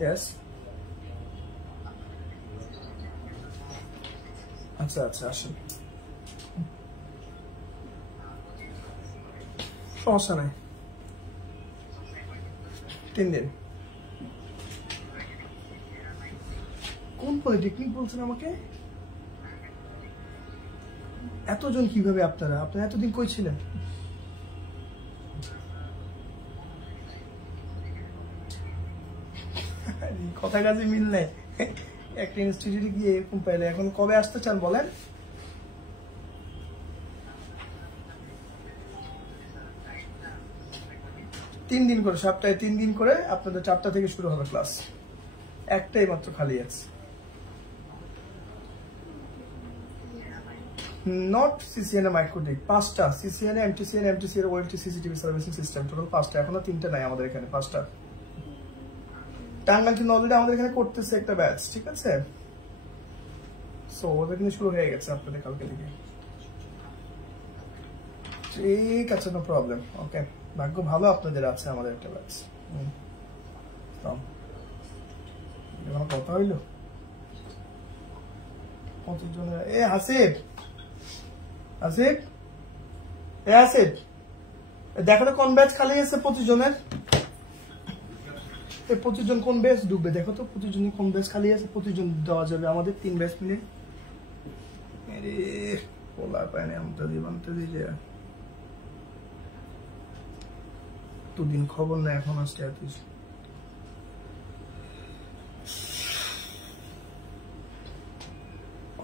Yes. আচ্ছা আচ্ছা, আসেন, সমস্যা নাই। 3 দিন। কোন পলিটেকনিক বলছেন আমাকে? এতজন কিভাবে আপনারা এতদিন কই ছিলেন? কথা কাজে মিল নেই, একটা ইনস্টিটিউটে গিয়ে এরকম পাইলে। এখন কবে আসতে চান বলেন? তিন দিন করে, সপ্তাহে 3 দিন করে আপনাদের 4টা থেকে শুরু হবে ক্লাস। একটাই মাত্র খালি আছে, নট সিসিএনএ মাইক্রোটেক। 5টা সিসিএনএ, এমটিসিএনএ, এমটিসিএর, OLT, CCTV servicing system, total 5টা। এখনো 3টা নাই আমাদের এখানে, 5টা। টাঙ্গাইল কিন্তু অলরেডি আমাদের এখানে করতেছে একটা ব্যাচ, ঠিক আছে? সো ওদের কিন্তু শুরু হয়ে গেছে আপনাদের কালকে থেকে। ঠিক আছে, নো প্রবলেম। ওকে, ভাগ্য ভালো আপনাদের আছে আমাদের একটা ব্যাচ। এখন কথা হইল 25 জনের। এ হাসিব, আসিফ, এ আসিফ, দেখো তো কোন ব্যাচ খালি আছে 25 জনের। এই 25 জন কোন ব্যাচ ডুববে দেখো তো, 25 জন কোন ব্যাচ খালি আছে। 25 জন দেওয়া যাবে আমাদের 3 ব্যাচ মিলে। আরে বলার পায় না, আমটা জীবনটা দিয়ে দুদিন খবর না, এখন আসছে এত কিছু।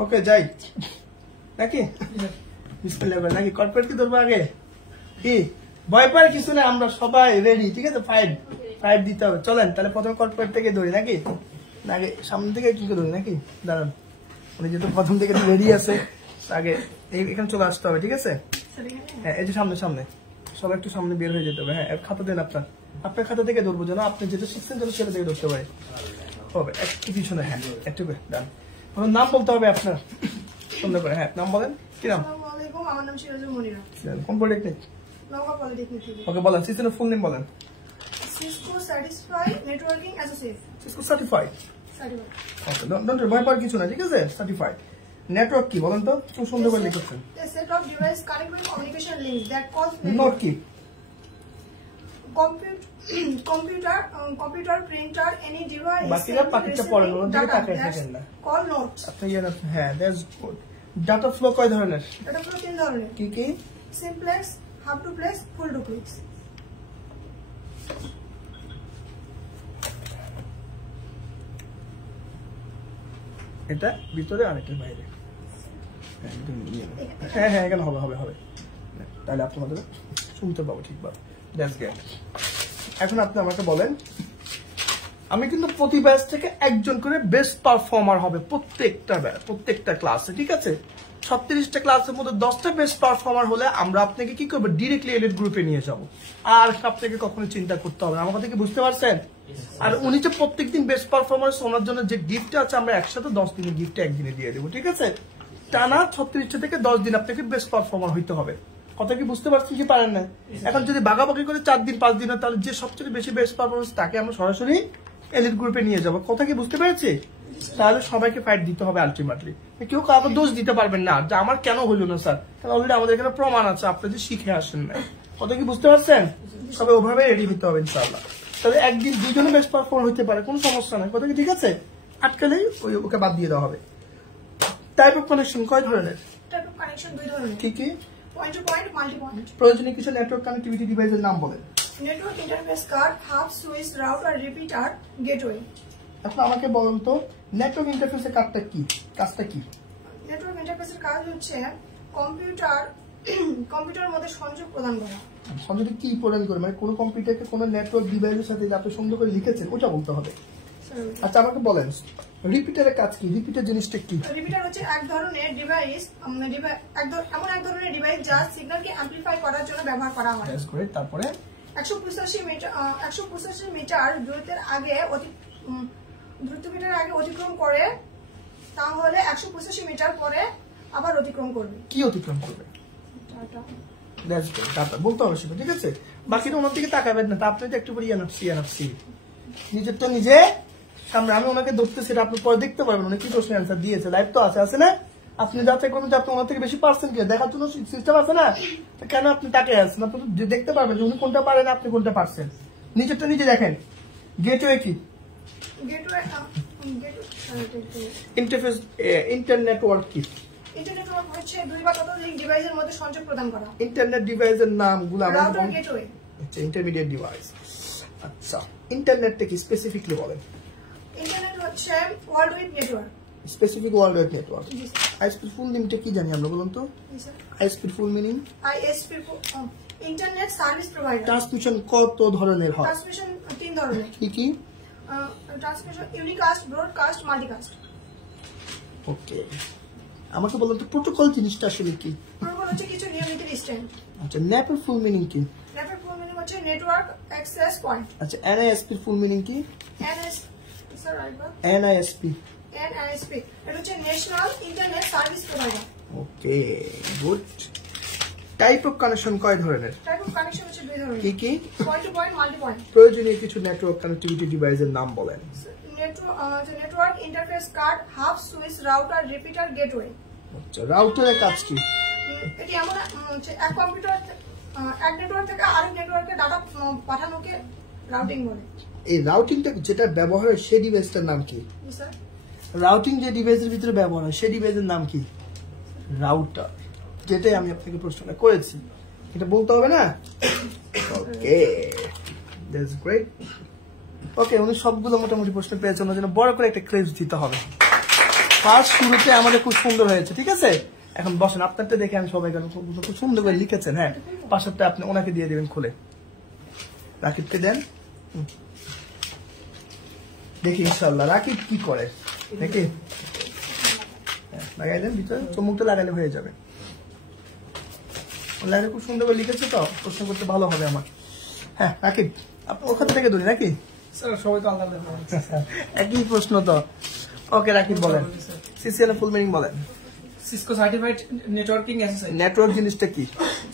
ওকে যাই নাকি? বিসমিল্লাহ নাকি? কর্পোরেট কি ধরবো আগে? কি ভয় পায় কিছু না, আমরা সবাই রেডি, ঠিক আছে? 5 দিতে হবে। চলেন তাহলে প্রথমে কর্পোরেট থেকে ধরি নাকি? আগে সামনে থেকে কি করে ধরি নাকি? দাঁড়ান, উনি যেহেতু প্রথম থেকে রেডি আছে, আগে এখানে চলে আসতে হবে, ঠিক আছে? হ্যাঁ, এই যে সামনে সামনে সবাই একটু সামনে বের হয়ে যেতে হবে। হ্যাঁ, খাতা দেন আপনার খাতা থেকে ধরবো, যেন আপনি যেটা শিখছেন যেন সেটা থেকে ধরতে পারে। হবে একটু পিছনে, হ্যাঁ একটু ডান। নাম বলতে হবে আপনার, সুন্দর করে। হ্যাঁ, নাম বলেন। কি নাম? আমার নাম সিরাজুল মনিরা। কোন পলিটেকনিক? নওগাঁ পলিটেকনিক থেকে। ওকে, বলেন সিস্টেমের ফুল নেম বলেন। Cisco certified networking as a safe. Cisco certified. Okay, don't ভয় পাওয়ার কিছু না, ঠিক আছে? সার্টিফাইড। নেটওয়ার্ক কি বলেন তো? খুব সুন্দর করে লিখেছেন। A set of device connect with communication links that cause note কি? computer, printer, any device. বাকিরা পাকিটা পড়েন, ওর দিকে তাকায় থাকেন না। Call notes. আপনি জানেন? হ্যাঁ, দ্যাটস গুড। ডাটা ফ্লো কয় ধরনের? ডাটা ফ্লো 3 ধরনের। কি কি? Simplex, half duplex, full duplex. এটা ভিতরে আর এটা বাইরে। হ্যাঁ হ্যাঁ, এখানে হবে হবে হবে। তাহলে আপনাদের শুনতে পাবো ঠিকভাবে। That's great. এখন আপনি আমাকে বলেন, আমি কিন্তু প্রতি ব্যাচ থেকে একজন করে বেস্ট পারফর্মার হবে প্রত্যেকটা ক্লাসে, ঠিক আছে? 36টা ক্লাসের মধ্যে 10টা বেস্ট পারফর্মার হলে আমরা আপনাকে কি করবো, ডিরেক্টলি এলিট গ্রুপে নিয়ে যাব। আর আপনাকে কখনো চিন্তা করতে হবে না। আমার কথা কি বুঝতে পারছেন? আর উনি যে প্রত্যেকদিন বেস্ট পারফরমেন্স ওনার জন্য যে গিফট আছে, আমরা একসাথে 10 দিনের গিফট একদিনে দিয়ে দেবো, ঠিক আছে? টানা 36টা থেকে 10 দিন আপনাকে বেস্ট পারফর্মার হইতে হবে। কথা কি বুঝতে পারছেন কি পারেন না? এখন যদি ভাগাভাগি করে 4 দিন 5 দিন হয়, তাহলে যে সবচেয়ে বেশি বেস্ট পারফরমেন্স তাকে আমরা সরাসরি এলিট গ্রুপে নিয়ে যাবো। কথা কি বুঝতে পেরেছি? তাহলে সবাইকে ফাইট দিতে হবে আলটিমেটলি। কেউ কাউকে দোষ দিতে পারবেন না যে আমার কেন হইলো না স্যার, কারণ অলরেডি আমাদের এখানে প্রমাণ আছে আপনি যে শিখে আসেন না। কথা কি বুঝতে পারছেন? সবাই ওভাবে রেডি হতে হবে ইনশাআল্লাহ। তাহলে একদিন 2 জনে বেস্ট পারফর্মার হতে পারে, কোনো সমস্যা নাই। কথা কি ঠিক আছে? আটকালেই ওকে বাদ দিয়ে দেওয়া হবে। টাইপ অফ কানেকশন কয় ধরনের? টাইপ অফ কানেকশন 2 ধরনের। কি কি? Point to point, multi point. প্রয়োজনীয় কিছু নেটওয়ার্ক কানেক্টিভিটি ডিভাইসের নাম বলেন। Network interface card, hub, switch, router, repeater, gateway. এখন আমাকে বলুন তো, নেটওয়ার্ক ইন্টারফেসের কাজটা কি? নেটওয়ার্ক ইন্টারফেসের কাজ হচ্ছে কম্পিউটারের মধ্যে সংযোগ প্রদান করা। সংযোগ কি প্রদান করে? মানে কোন কম্পিউটারকে কোন নেটওয়ার্ক ডিভাইসের সাথে আপনি সুন্দর করে লিখেছেন ওটা বলতে হবে। আচ্ছা, আমাকে বলেন রিপিটারের কাজ কি? রিপিটার জিনিসটা কি? রিপিটার হচ্ছে এক ধরনের ডিভাইস, এমন এক ধরনের ডিভাইস যা সিগন্যালকে অ্যামপ্লিফাই করার জন্য ব্যবহার করা হয়। তারপরে 185 মিটার দূরত্বের আগে অতিক্রম করে, তাহলে 185 মিটার পরে আবার অতিক্রম করবে। কি অতিক্রম করবে? ডাটা বলতে হবে সেটা, ঠিক আছে? বাকিটা ওনার দিকে তাকাবেন না, তা আপনি তো একটু করে নিজেরটা নিজে আমি ওনাকে ধরতেছি, এটা আপনি পরে দেখতে পারবেন উনি কি প্রশ্নের অ্যান্সার দিয়েছে, লাইভ তো আছে না? আপনি যাচাই করবেন যে আপনি ওনার থেকে বেশি পারছেন কি, দেখার জন্য সিস্টেম আছে না? কেন আপনি তাকে আসছেন? আপনি তো দেখতে পারবেন যে উনি কোনটা পারেন, আপনি কোনটা পারছেন। নিজেরটা নিজে দেখেন। গেটওয়ে কি? ইন্টারফেস ইন্টারনেট নেটওয়ার্ক কি? ইন্টারনেট নেটওয়ার্ক হচ্ছে দুই বা ততোধিক ডিভাইসের মধ্যে সংযোগ প্রদান করা। ইন্টারনেট ডিভাইসের নামগুলো রাউটার, গেটওয়ে। আচ্ছা, ইন্টারমিডিয়েট ডিভাইস। আচ্ছা, ইন্টারনেটটা কি স্পেসিফিকলি বলেন? ইন্টারনেট হচ্ছে world wide network. Specific world wide network. জি স্যার। আইএসপি ফুল নেমটা কি জানি আমরা, বলুন তো? জি sir. ISP full meaning? ISP internet service provider. Transmission কত ধরনের হয়? ট্রান্সমিশন তিন ধরনের। কি কি? Transmission unicast, broadcast, multicast. Okay, আমাকে বলুন তো প্রোটোকল জিনিসটা আসলে কি? প্রোটোকল হচ্ছে কিছু নিয়মিত স্ট্যান্ড। আচ্ছা, ন্যাপের ফুল মিনিং কি? ন্যাপের ফুল মিনিং হচ্ছে নেটওয়ার্ক অ্যাক্সেস পয়েন্ট। আচ্ছা, এনআইএসপি ফুল মিনিং কি? Sir right. এনআইএসপি। এনআইএসপি এটা হচ্ছে national internet service provider. Okay, good. Type of connection কয় ধরনের? টাইপ অফ কানেকশন হচ্ছে দুই ধরনের। কি কি? Point to point, multi point. প্রয়োজনীয় কিছু নেটওয়ার্ক কানেক্টিভিটি ডিভাইসের নাম বলেন। Network interface card, hub switch, router, repeater, gateway. আচ্ছা, রাউটারের কাজ কি? এটি এমন হচ্ছে এক কম্পিউটার এক নেটওয়ার্ক থেকে আরেক নেটওয়ার্কে ডাটা পাঠানোকে রাউটিং বলে। এই রাউটিংটা যেটা ব্যবহার হয় সেই ডিভাইসটার নাম কি? স্যার রাউটিং যে ডিভাইসের ভিতরে ব্যবহার হয় সেই ডিভাইসের নাম কি? রাউটার। যেটাই আমি আপনাকে প্রশ্নটা করেছি, এটা বলতে হবে না? ওকে, দ্যাটস গ্রেট। ওকে, উনি সবগুলো মোটামুটি প্রশ্ন পেয়েছেন, ওনার জন্য বড় করে একটা ক্রেজ দিতে হবে। ফার্স্ট শুরুতে আমাদের খুব সুন্দর হয়েছে, ঠিক আছে? এখন বসেন, আপনারটা দেখে আমি সবাই খুব সুন্দর করে লিখেছেন। হ্যাঁ, পাশেরটা আপনি ওনাকে দিয়ে দিবেন খুলে। রাকিবকে দেন, দেখি ইনশাল্লাহ রাকিব কি করে। দেখি, লাগাই দেন ভিতরে, চমুকটা লাগালে হয়ে যাবে। লাইনে খুব সুন্দর করে লিখেছে তো, প্রশ্ন করতে ভালো হবে আমার। হ্যাঁ রাকিব, আপনি ওখান থেকে ধরি নাকি? স্যার সবাই তো আলাদা একই প্রশ্ন তো। ওকে রাকিব বলেন, সিসিএল ফুল মিনিং বলেন। Cisco certified networking association. Network জিনিসটা কি?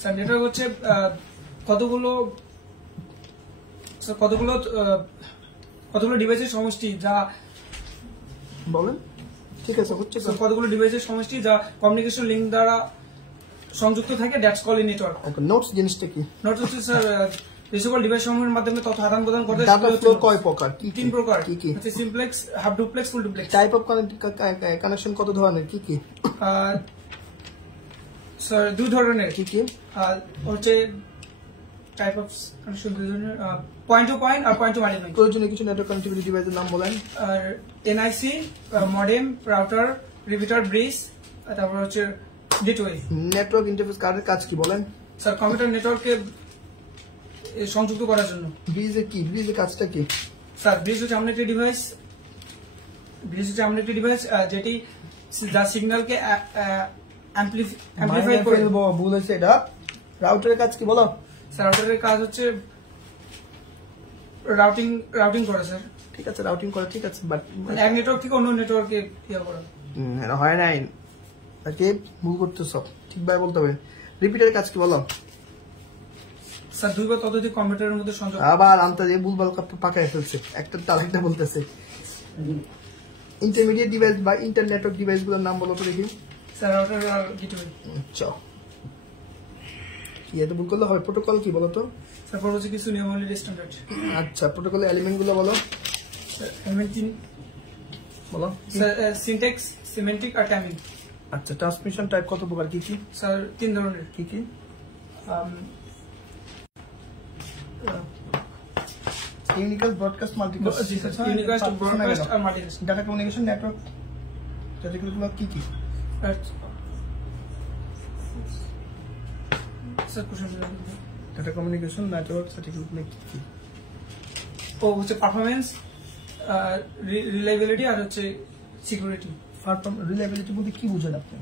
স্যার নেটওয়ার্ক হচ্ছে কতগুলো ডিভাইসের সমষ্টি যা বলেন। ঠিক আছে, হচ্ছে কতগুলো ডিভাইসের সমষ্টি যা কমিউনিকেশন লিংক দ্বারা সংযুক্ত থাকে, that's call network. Okay, notes জিনিসটা কি? নোটস হচ্ছে স্যার যে সকল ডিভাইস সমূহের মাধ্যমে তথ্য আদান প্রদান করতে ডাটা ফ্লো কয় প্রকার? কি তিন প্রকার। কি কি? হচ্ছে simplex, half duplex, full duplex. Type of connection কত ধরনের? কি কি? স্যার দুই ধরনের। কি কি? হচ্ছে টাইপ অফ কানেকশন দুই ধরনের, পয়েন্ট টু পয়েন্ট আর পয়েন্ট টু মাল্টিপয়েন্ট। প্রয়োজনীয় কিছু নেটওয়ার্ক কানেক্টিভিটি ডিভাইসের নাম বলেন। আর NIC, modem, router, repeater, bridge, তারপর হচ্ছে গেটওয়ে। নেটওয়ার্ক ইন্টারফেস কার্ডের কাজ কি বলেন? স্যার কম্পিউটার নেটওয়ার্ককে সংযুক্ত করার জন্য। ব্রিজে কি? ব্রিজের কাজটা কি? স্যার ব্রিজ হচ্ছে এমন একটি ডিভাইস যেটি যা সিগন্যালকে অ্যাম্প্লিফাই করে। ভুল হয়েছে এটা। রাউটারের কাজ কি বলো? স্যার রাউটারের কাজ হচ্ছে রাউটিং করা স্যার। ঠিক আছে, রাউটিং করা ঠিক আছে, বাট এক নেটওয়ার্ক থেকে অন্য নেটওয়ার্কে ইয়া করা। এটা হয় নাই, তাকে ভুল করতেছ, ঠিকভাবে বলতে হবে। রিপিটারের কাজ কি বলো? স্যার দুই বা ততোধিক কম্পিউটারের মধ্যে সংযোগ। আবার আনতে যে ভুলভাল পাকায় ফেলছে, একটা তার একটা বলতেছে। ইন্টারমিডিয়েট ডিভাইস বা ইন্টারনেটওয়ার্ক ডিভাইস গুলোর নাম বলো তো দেখি। স্যার রাউটার আর গেটওয়ে। আচ্ছা, কি এটা ভুল করলে হবে? প্রোটোকল কি বলো তো? তারপর হচ্ছে কিছু নিয়মাবলী স্ট্যান্ডার্ড। আচ্ছা, প্রোটোকলের এলিমেন্ট গুলো বলো। এলিমেন্ট তিন বলো। স্যার, সিনট্যাক্স, সিমেন্টিক আর টাইমিং। আচ্ছা, ট্রান্সমিশন টাইপ কত প্রকার? কি কি? স্যার তিন ধরনের। কি কি? Unicast, broadcast, multicast. Unicast, broadcast আর মাল্টিকাস্ট। ডাটা কমিউনিকেশন নেটওয়ার্ক যেগুলো কি কি? Sir question data communication network certificate কি কি? ও হচ্ছে পারফরম্যান্স, রিলায়েবিলিটি আর হচ্ছে সিকিউরিটি। রিলায়েবিলিটি বলতে কি বুঝেন আপনি?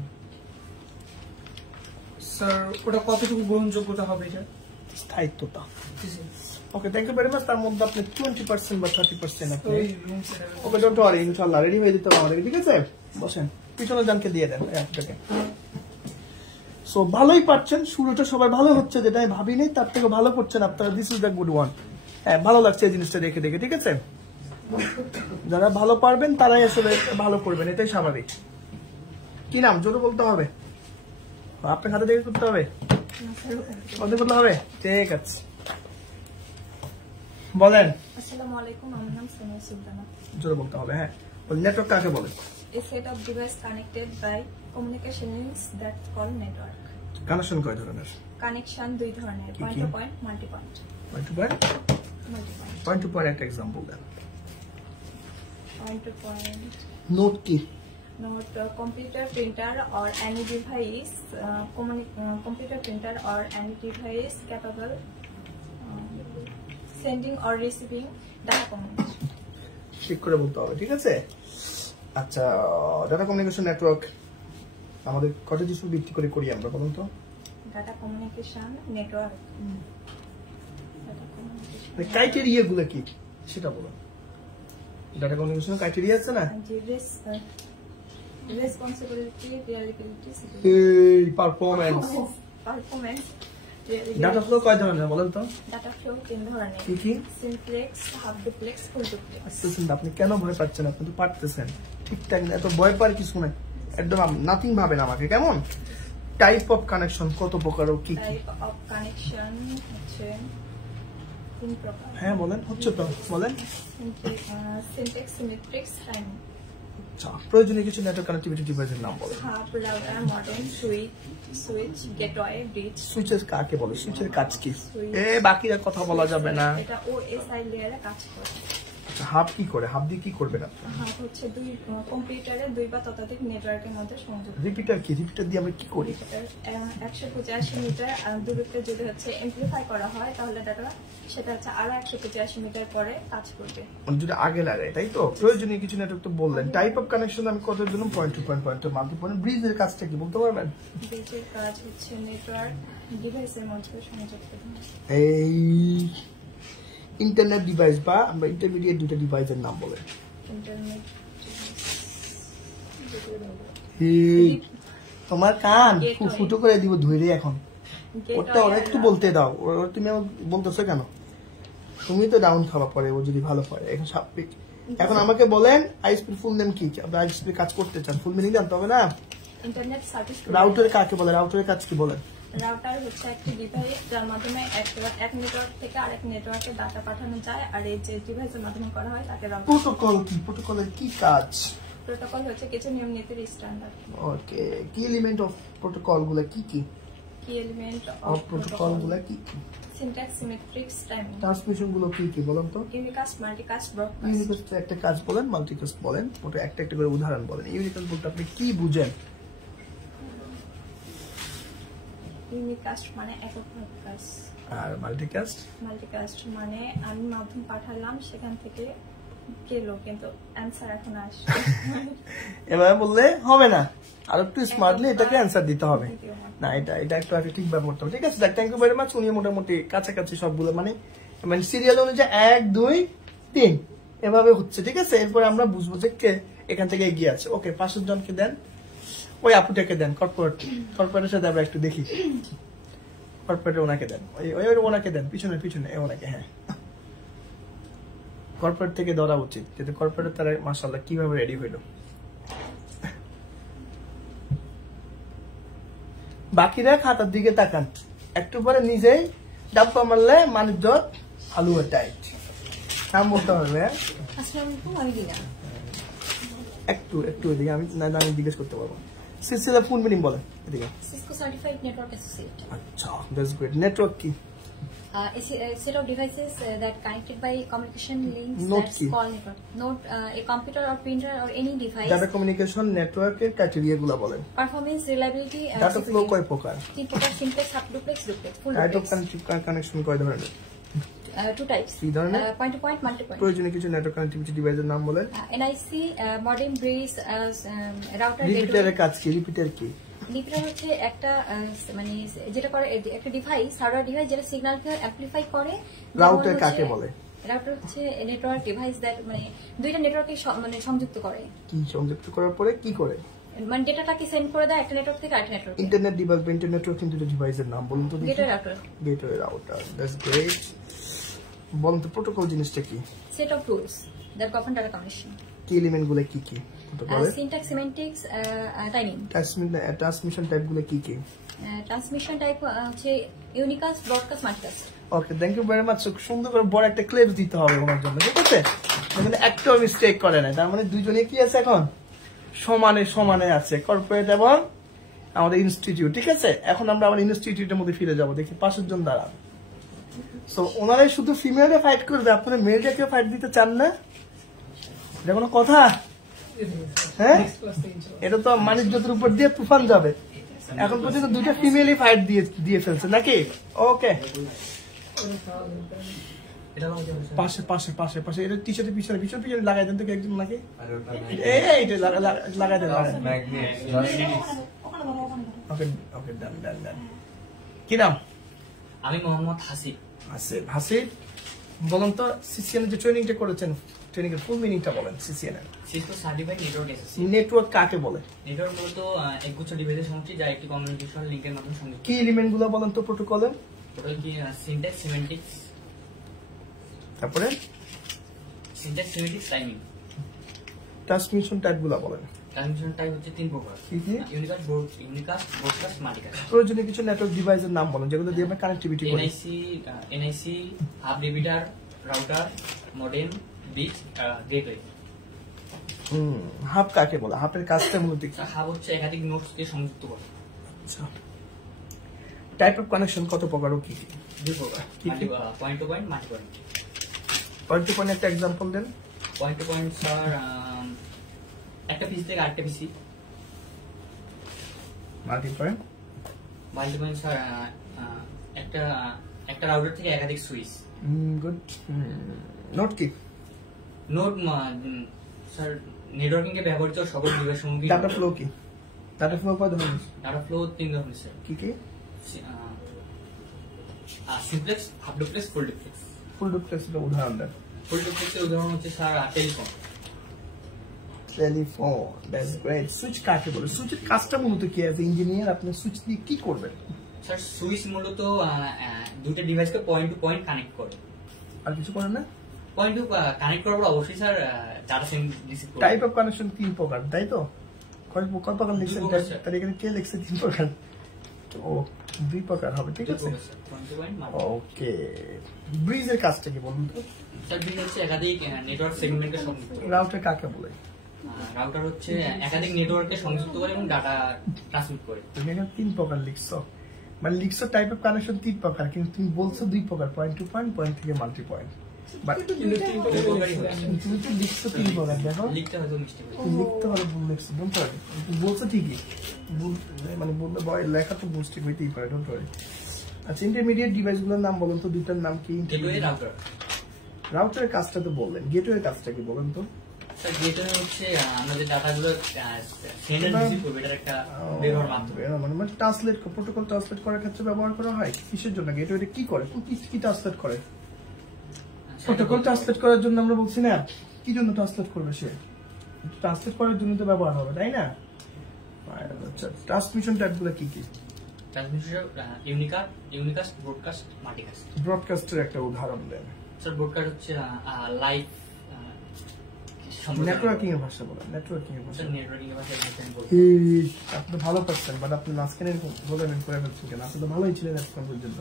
স্যার ওটা কতটুকু গ্রহণযোগ্যতা হবে এটা? স্থায়িত্বতা। ওকে, থ্যাংক ইউ ভেরি মাচ। তার মধ্যে আপনি 20% বা 30% আপনি ওকে, ডোন্ট ওয়ারি, ইনশাআল্লাহ রেডি হয়ে যেতে হবে আমাদের। ঠিক আছে, বসেন, পিছনে জানকে দিয়ে দেন আপনাকে। সো ভালোই পাচ্ছেন, শুরুটা সবাই ভালো হচ্ছে, যেটা আমি ভাবিনি তার থেকে ভালো করছেন আপনারা। This is the good one. হ্যাঁ, ভালো লাগছে এই জিনিসটা দেখে দেখে। ঠিক আছে, যারা ভালো পারবেন তারাই আসলে ভালো করবেন, এটাই স্বাভাবিক। কি নাম জোরে বলতে হবে, আপনার হাতে দেখে করতে হবে, করতে হবে, ঠিক আছে বলেন। আসসালামু আলাইকুম, আমার নাম সোনিয়া সুলতানা। জোরে বলতে হবে, হ্যাঁ। নেটওয়ার্ক কাকে বলে? A set of device connected by communication links that call network. Connection কয় ধরনের? কানেকশন দুই ধরনের, কি? Point to point, multi point. Point to point, point to point একটা এক্সাম্পল দেন। পয়েন্ট টু পয়েন্ট নোট কি? note computer printer or any device computer printer or any device capable sending or receiving data communication. ঠিক করে বলতে হবে, ঠিক আছে। আচ্ছা, ডাটা কমিউনিকেশন নেটওয়ার্ক আমাদের কত কিছু ভিত্তি করে করি আমরা, বলুন তো? ডাটা কমিউনিকেশন নেটওয়ার্ক, ক্রাইটেরিয়া গুলো কি সেটা বলুন। ডাটা কমিউনিকেশন ক্রাইটেরিয়া আছে না? responsibility, reliability, এই পারফরম্যান্স, performance. ডাটা ফ্লো কয় ধরনের বলেন তো? ডাটা ফ্লো তিন ধরনের, কি কি? Simplex, half duplex, full duplex. আসতেছেন, আপনি কেন ভয় পাচ্ছেন? আপনি তো পারতেছেন ঠিকঠাক, এত ভয় পাওয়ার কিছু নাই, একদম নাথিং ভাবেন আমাকে, কেমন? টাইপ অফ কানেকশন কত প্রকার ও কি কি? টাইপ অফ কানেকশন হচ্ছে তিন প্রকার। হ্যাঁ বলেন, হচ্ছে তো বলেন। Syntax, symmetrics, timing. আচ্ছা, প্রয়োজনীয় কিছু নেটওয়ার্ক কানেক্টিভিটি ডিভাইসের নাম বলেন। Hub, router, modem, switch, gateway, bridge. সুইচের কাকে বলে? সুইচের কাজ কি? বাকিরা কথা বলা যাবে না। এটা ওএসআই লেয়ারে কাজ করে। আচ্ছা, হাব কি করে? হাব দিয়ে কি করবেন আপনি? হাব হচ্ছে দুই কম্পিউটারে দুই বা ততোধিক নেটওয়ার্কের মধ্যে সংযোগ। রিপিটার কি? রিপিটার দিয়ে আমরা কি করি? 185 মিটার দূরত্বে যদি হচ্ছে এমপ্লিফাই করা হয় তাহলে ডাটা সেটা হচ্ছে আরো 185 মিটার পরে কাজ করবে, মানে যদি আগে লাগাই, তাই তো? প্রয়োজনীয় কিছু নেটওয়ার্ক তো বললেন। টাইপ অফ কানেকশন আমি কত দিলাম? Point to point, point to multi point. ব্রিজের কাজটা কি বলতে পারবেন? ব্রিজের কাজ হচ্ছে নেটওয়ার্ক ডিভাইসের মধ্যে সংযোগ করবে। এই ইন্টারনেট ডিভাইস বা আমরা ইন্টারমিডিয়েট দুটো ডিভাইসের নাম বলেন। ইন্টারনেট তোমার কান Gateway. ফুটো করে দিব ধরে এখন। ওটা ওরা একটু বলতে দাও, তুমি বলতেছো কেন? তুমি তো ডাউন খাওয়া পরে, ও যদি ভালো পারে এখন স্বাভাবিক। এখন আমাকে বলেন আইএসপি ফুল নেম কি? আমরা আইএসপি কাজ করতে চান, ফুল মিনিং জানতে হবে না? ইন্টারনেট সার্ভিস রাউটারের কাকে বলে? রাউটারের কাজ কি বলেন? রাউটার হচ্ছে একটি ডিভাইস যার মাধ্যমে এক নেটওয়ার্ক থেকে আরেক নেটওয়ার্কে ডাটা পাঠানো যায়, আর এই যে ডিভাইসের মাধ্যমে করা হয় তাকে রাউটার। প্রোটোকল কি? প্রোটোকলের কি কাজ? প্রোটোকল হচ্ছে কিছু নিয়ম নীতির স্ট্যান্ডার্ড। ওকে, কি এলিমেন্ট অফ প্রোটোকল গুলা কি কি? কি এলিমেন্ট অফ প্রোটোকল গুলা কি কি? Syntax, symmetrics, timing. ট্রান্সমিশন গুলো কি কি বলেন তো? Unicast, multicast, broadcast. ইউনিকাস্ট একটা কাজ বলেন, মাল্টিকাস্ট বলেন, ওটা একটা একটা করে উদাহরণ বলেন। ইউনিকাস্ট বলতে আপনি কি বুঝেন? ইউনিকাস্ট মানে একক ব্রডকাস্ট, আর মাল্টিকাস্ট? মাল্টিকাস্ট মানে আমি মাধ্যম পাঠালাম সেখান থেকে গেল কিন্তু অ্যানসার এখন আসছে। এভাবে বললে হবে না, আর একটু স্মার্টলি এটাকে অ্যান্সার দিতে হবে। না, এটা একটু আগে ঠিক ব্যবহার করতে হবে, ঠিক আছে? Thank you very much. উনি মোটামুটি কাছাকাছি সবগুলো মানে সিরিয়াল অনুযায়ী 1 2 3 এভাবে হচ্ছে, ঠিক আছে? এরপরে আমরা বুঝবো যে কে এখান থেকে এগিয়ে আছে। ওকে, 5 জনকে দেন, ওই আপুটাকে দেন, কর্পোরেটের সাথে আমরা একটু দেখি। কর্পোরেটে ওনাকে দেন, ওই ওনাকে দেন, পিছনে পিছনে ওনাকে। হ্যাঁ, কর্পোরেট থেকে ধরা উচিত, কিন্তু কর্পোরেট তারা মাশাআল্লাহ কিভাবে রেডি হইলো। বাকিরা খাতার দিকে তাকান, একটু পরে নিজেই ডাব্বা মারলে মানুষজন হালুয়া টাইট। নাম বলতে হবে। একটু একটু এদিকে আমি জিজ্ঞেস করতে পারবো। সিলসিলা ফুল মিনিং বলেন এদিকে। Cisco Certified Network Associate. আচ্ছা, দ্যাটস গ্রেট। নেটওয়ার্ক কি? It's a set of devices that connected by communication links Node that's key. called network. Node, a computer or printer or any device. Data communication নেটওয়ার্কের criteria গুলো বলেন। Performance, reliability, and data flow security. কয় প্রকার? তিন প্রকার: simplex, half duplex, duplex, full type of duplex. Connection কয় ধরনের? Two types. কি ধরনের? Point to point, multi point. প্রয়োজনীয় কিছু নেটওয়ার্ক কানেক্টিভিটি ডিভাইসের নাম বলেন। NIC, modem, bridge, router, রিপিটারের gateway. কাজ কি? রিপিটার কি? রিপিটার হচ্ছে একটা মানে যেটা করে একটা ডিভাইস, হার্ডওয়্যার ডিভাইস যেটা সিগন্যালকে অ্যামপ্লিফাই করে। রাউটার কাকে বলে? রাউটার হচ্ছে নেটওয়ার্ক ডিভাইস দ্যাট মানে দুইটা নেটওয়ার্কে মানে সংযুক্ত করে। কি সংযুক্ত করার পরে কি করে? মানে ডেটাটাকে সেন্ড করে দেয় একটা নেটওয়ার্ক থেকে আরেকটা নেটওয়ার্কে। ইন্টারনেট ডিভাইস বা ইন্টারনেট কিন্তু ডিভাইসের নাম বলুন তো দেখি। Gateway router. Gateway router, that's great. বলুন তো প্রোটোকল জিনিসটা কি? Set of rules that govern data communication. কি এলিমেন্ট গুলো কি কি syntax, semantics, timing. Transmission type গুলো কি কি? ট্রান্সমিশন টাইপ হচ্ছে unicast, broadcast, multicast. Okay, thank you very much. সুন্দর করে বড় একটা ক্লিপস দিতে হবে ওনার জন্য, ঠিক আছে? মানে একটাও মিস্টেক করে না, তার মানে দুইজনে কি আছে এখন সমানে সমানে আছে, কর্পোরেট এবং আমাদের ইনস্টিটিউট, ঠিক আছে? এখন আমরা আমার ইনস্টিটিউটের মধ্যে ফিরে যাবো, দেখি পাশের জন দাঁড়ান। তো ওনারাই শুধু ফিমেলকে ফাইট করবে, আপনারা মেলটাকে ফাইট দিতে চান না? এটা কোনো কথা? হ্যাঁ, এটা তো মানিজ্যতের উপর দিয়ে তুফান যাবে। এখন পর্যন্ত দুইটা ফিমেলই ফাইট দিয়ে ফেলছে নাকি? ওকে, পাশে পাশে পাশে পাশে এটা টি শার্টের পিছনে পিছনে পিছনে লাগাই দেন তো একজন নাকি? এইটা লাগাই দেন। ওকে ওকে, ডান ডান ডান। কি নাম? আমি মোহাম্মদ হাসিব। হাসিব, বলুন তো সিসিএন যে ট্রেনিংটা করেছেন, ট্রেনিং এর ফুল মিনিংটা বলেন। CCN Cisco certified network অ্যাসেসি। Network কাকে বলে? নেটওয়ার্ক মূলত একগুচ্ছ ডিভাইসের সমষ্টি যা একটি কমিউনিকেশন লিংকের মাধ্যমে সংযুক্ত। কি এলিমেন্ট গুলো বলেন তো প্রোটোকলে? টোটাল কি সিনট্যাক্স, সিমেন্টিক্স, তারপরে syntax, semantics, timing. Transmission type গুলো বলেন। ট্রান্সমিশন টাইপ হচ্ছে 3 প্রকার। কি কি? Unicast, broadcast, multicast. প্রয়োজনীয় কিছু নেটওয়ার্ক ডিভাইসের নাম বলেন যেগুলো দিয়ে আমরা কানেক্টিভিটি করি। NIC, hub repeater, router, modem, bridge, gateway. Hub কাকে বলে? হাবের কাজটা মূলত কি? হাব হচ্ছে একাধিক নোডসকে সংযুক্ত করে। আচ্ছা, টাইপ অফ কানেকশন কত প্রকার ও কি কি? 2 প্রকার, কি কি? Point to point, multi point. Point to point একটা एग्जांपल দেন। পয়েন্ট টু পয়েন্ট স্যার একটা পিসি থেকে আরেকটা পিসি। মাল্টি পয়েন্ট স্যার একটা রাউটার থেকে একাধিক সুইচ। গুড। নোট কি? নোড স্যার নেটওয়ার্কিং এ ব্যবহৃত সকল ডিভাইস সমূহ। ডাটা ফ্লো কি? ডাটা ফ্লো কয় ধরনের? ডাটা ফ্লো 3 ধরনের স্যার। কি কি? Simplex, half duplex, full duplex. Full ডুপ্লেক্সের উদাহরণ দেন। ফুল ডুপ্লেক্সের উদাহরণ হচ্ছে sir telephone. That's great. Switch কাকে বলে? সুইচের কাজটা মূলত কি? অ্যাজ ইঞ্জিনিয়ার আপনি সুইচ দিয়ে কি করবেন? স্যার সুইচ মূলত দুটো ডিভাইসকে পয়েন্ট টু পয়েন্ট কানেক্ট করে। আর কিছু করেন না? পয়েন্ট টু কানেক্ট করার পর অবশ্যই স্যার ডাটা সেন্ড রিসিভ করে। টাইপ অফ কানেকশন 3 প্রকার, তাই তো? কয় প্রকার লিখছেন? তার এখানে কে লিখছে 3 প্রকার? ও 2 প্রকার হবে, ঠিক আছে? ওকে, ব্রিজের কাজটা কি বলুন তো? স্যার ব্রিজ হচ্ছে একাধিক নেটওয়ার্ক সেগমেন্টকে সংযুক্ত করে। রাউটার কাকে বলে? রাউটার হচ্ছে একাধিক নেটওয়ার্ককে সংযুক্ত করে এবং ডাটা ট্রান্সমিট করে। তুমি এখানে 3 প্রকার লিখছো, মানে লিখছো টাইপ অফ কানেকশন 3 প্রকার, কিন্তু তুমি বলছো 2 প্রকার, পয়েন্ট টু পয়েন্ট, পয়েন্ট থেকে মাল্টি পয়েন্ট। তুমি তো লিখছো 3 প্রকার, দেখো লিখতে হয়তো মিস্টেক হয়েছে। লিখতে হলে ভুল লিখছো, ডোন্ট ওয়ারি। বলছো ঠিকই, মানে বললে লেখা তো মিস্টেক হইতেই পারে, ডোন্ট ওয়ারি। আচ্ছা, ইন্টারমিডিয়েট ডিভাইস গুলোর নাম বলুন তো, দুইটার নাম কি? Gateway, router. রাউটারের কাজটা তো বললেন, গেটওয়ের কাজটা কি বলেন তো? স্যার গেটওয়ে হচ্ছে আমাদের ডাটাগুলো সেন্ড এন্ড রিসিভ করবে, এটার একটা ব্যবহার মাধ্যম। মানে ট্রান্সলেট, প্রোটোকল ট্রান্সলেট করার ক্ষেত্রে ব্যবহার করা হয়। কিসের জন্য গেটওয়েটা কি করে? কি ট্রান্সলেট করে? প্রোটোকল ট্রান্সলেট করার জন্য আমরা বলছি না, কি জন্য ট্রান্সলেট করবে সে? ট্রান্সলেট করার জন্য তো ব্যবহার হবে, তাই না? আচ্ছা, ট্রান্সমিশন টাইপগুলো কি কি? Transmission unicast, broadcast, multicast. ব্রডকাস্টের একটা উদাহরণ দেন। স্যার ব্রডকাস্ট হচ্ছে লাইভ নেটওয়ার্কিং এর ভাষা বলেন। নেটওয়ার্কিং এর ভাষা, নেটওয়ার্কিং এর ভাষা আপনি ভালো পাচ্ছেন, বাট আপনি মাঝখানে বলেন করে ফেলছেন কেন? আপনি তো ভালোই ছিলেন এখন পর্যন্ত।